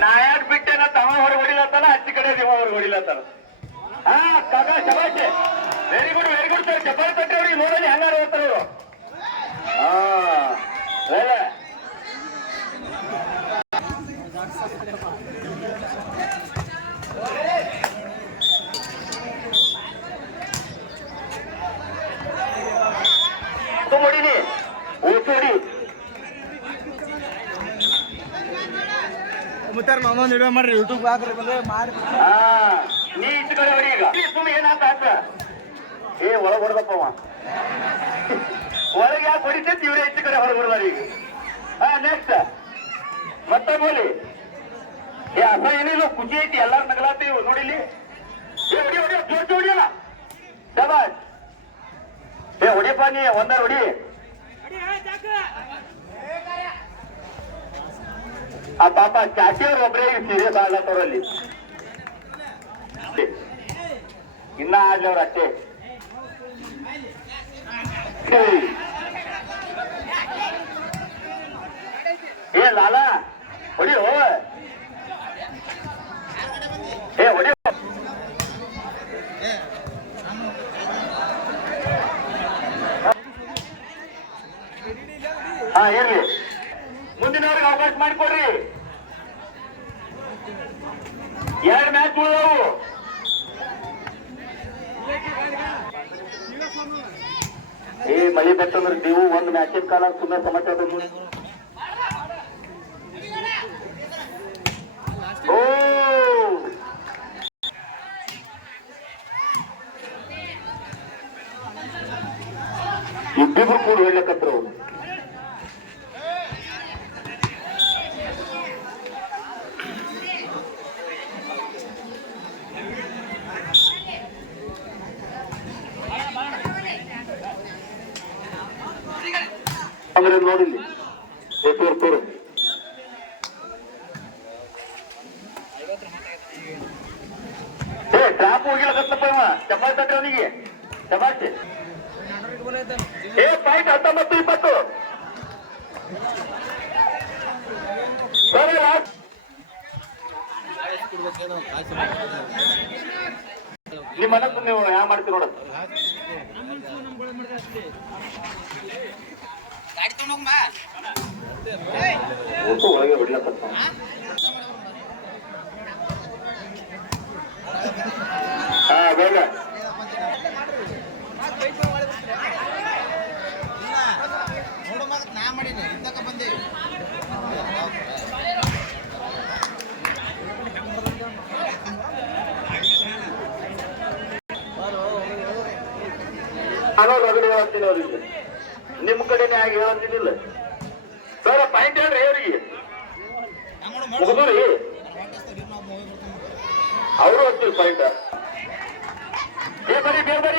ನಾಯಾಡ್ ಬಿಟ್ಟೆನ ತಮ್ಮ ಹೊರ ಹೊಡಿಲತ್ತಾನ ಅಚ್ಚಿ ಕಡೆ ದಿವ ಹೊರಗೆ ಹೊಡಿಲತ್ತಾನ ಹಾ, ಕಾಕ, ಶಬಾಷೆ. Very good very good sir ಚಪ್ಪಾಳೆ ತಟ್ಟೆ ಅವ್ರಿಗೆ ನೋಡಲಿ ಹೆಂಗಾರ ಹೋಗ್ತಾರೆ ಇವರು ಹಾ ಮುತ್ತಾರ ಒಂದೊಂದು ವಿಡಿಯೋ ಮಾಡ್ರಿ ಯೂಟ್ಯೂಬ್ ಹಾಕ್ರಿ ಬಂದ್ರೆ ಮಾಡಿ. ನೀ ಆತ ಏ, ಒಳಗ್ ಹೊಡೆದಪ್ಪ ಅವ. ಒಳಗೆ ಯಾಕೆ ಹೊಡಿತೈತಿ ಇವ್ರೆ ಕಡೆ ಹೊರಗೆ ಹೊಡೆದಾರ ಈಗ. ಹಾ ನೆಕ್ಸ್ಟ್ ಮತ್ತೆ ಬೋಲಿ ಏ ಅಸ ಏನಿಲ್ಲ, ಖುಷಿ ಐತಿ, ಎಲ್ಲಾರು ನಗಲಾತಿ ನೋಡಿಲಿ. ಏ ಹೊಡಿ ಹೊಡಿ ಏ, ಹೊಡಿಯಪ್ಪ ನೀ ಒಂದ ಹೊಡಿ. ಆ ಪಾಪ ಚಾಚಿಯವ್ರು ಒಬ್ಬರೇ ಸೀರಿಯಸ್ ಆಗ್ಲತ್ತವ್ರಲ್ಲಿ ಇನ್ನ ಆಡ್ಲವ್ರ ಅಷ್ಟೇ. ಏ ಲಾಲ, ಹೊಡಿಯೋ? ಏ ಹೊಡಿಯೋ? ಹಾ, ಇರ್ಲಿ. ಅವಕಾಶ ಮಾಡಿಕೊಡ್ರಿ. ಎರಡು ಮ್ಯಾಚ್ ಉಳಿದವು ಏ, ಮಳಿ ಬೆಟ್ಟಂದ್ರೆ ನೀವು ಒಂದು ಮ್ಯಾಚಿನ ಕಾಲ ಸುಮ್ಮನೆ ಸಮಸ್ಯೆ ಬಂದು ಓ ಇಬ್ಬಿಬ್ರು ಕೂಡ ಹೇಳಕತ್ರ ಅವ್ರು ಅಂದ್ರೆ ನೋಡಿಲ್ಲಿ. ತೋರು ಏ ಟ್ರಾಪ್ ಏ ಇಪ್ಪತ್ತು. ಸರಿ ನಿಮ್ಮ ಮನಸ್ಸು ನೀವು ಯಾವ ಮಾಡ್ತೀರಿ ನೋಡ. ಒಳಗೆ ಹಾ ಬೇಗ ನಾ ಮಾಡೀನಿ ಇಂತಕ ಬಂದೆ ನಾನು ರಗಡೆ ಹೇಳ್ತೀನಿ ಅವ್ರಿಗೆ ನಿಮ್ಮ ಕಡೆನೇ ಆಗಿ ಹೇಳಂತಿದ್ದಿಲ್ಲ. ಸರ್ ಪಾಯಿಂಟ್ ಹೇಳ್ರಿ ಅವ್ರಿಗೆ. ಮುಗಿದ್ರಿ ಅವರು ಹಚ್ಚಿಲ್ಲ ಪಾಯಿಂಟ್ ಬೇರೆ ಬರೀ ಬೇರೆ ಬರಿ